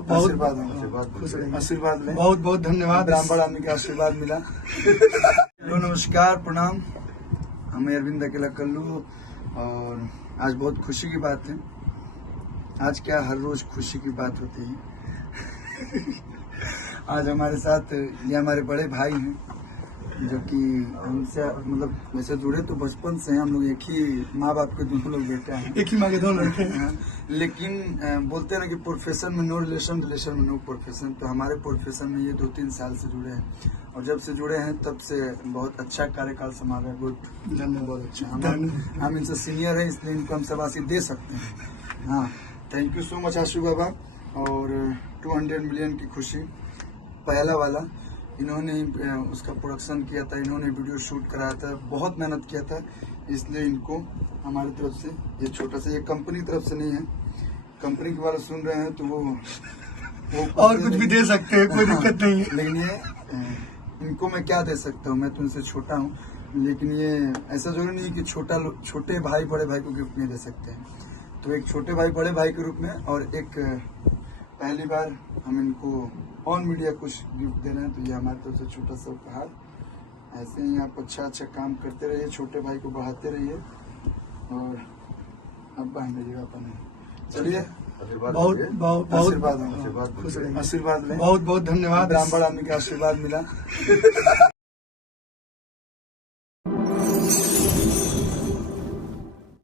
आशीर्वाद लें। बहुत बहुत धन्यवाद, ब्राह्मण आदमी का आशीर्वाद मिला। हेलो, नमस्कार, प्रणाम। हमें अरविंद अकेला कल्लू, और आज बहुत खुशी की बात है। आज क्या, हर रोज खुशी की बात होती है। आज हमारे साथ ये हमारे बड़े भाई हैं, जो कि हमसे मतलब वैसे जुड़े तो बचपन से हैं। हम लोग एक ही माँ बाप के दोनों लोग बेटे हैं, एक ही माँ के दोनों लड़के हैं। लेकिन बोलते हैं ना कि प्रोफेशन में नो रिलेशन, रिलेशन में नो प्रोफेशन। तो हमारे प्रोफेशन में ये 2-3 साल से जुड़े हैं, और जब से जुड़े हैं तब से बहुत अच्छा कार्यकाल संभाल रहे हैं। गुड, धन्यवाद, बहुत अच्छा। हम इनसे सीनियर हैं, इसलिए इनको हम शाबाशी दे सकते हैं। हाँ, थैंक यू सो मच आशु बाबा। और 200 मिलियन की खुशी, पहला वाला इन्होंने उसका प्रोडक्शन किया था, इन्होंने वीडियो शूट कराया था, बहुत मेहनत किया था। इसलिए इनको हमारी तरफ से ये छोटा सा, ये कंपनी की तरफ से नहीं है, कंपनी के बारे में सुन रहे हैं तो वो और कुछ भी दे सकते हैं, कोई दिक्कत नहीं है। लेकिन ये इनको मैं क्या दे सकता हूँ, मैं तो इनसे छोटा हूँ। लेकिन ये ऐसा जरूरी नहीं कि छोटे भाई बड़े भाई को गिफ्ट नहीं दे सकते हैं। तो एक छोटे भाई बड़े भाई के रूप में, और एक पहली बार हम इनको ऑन मीडिया कुछ गिफ्ट दे रहे हैं। तो ये हमारी तरफ से छोटा सा उपहार। ऐसे ही आप अच्छा काम करते रहिए, छोटे भाई को बढ़ाते रहिए, और अब बांध लीजिएगा अपन। चलिए, बहुत आशीर्वाद लें। बहुत बहुत धन्यवाद, ब्राह्मण आदमी का आशीर्वाद मिला।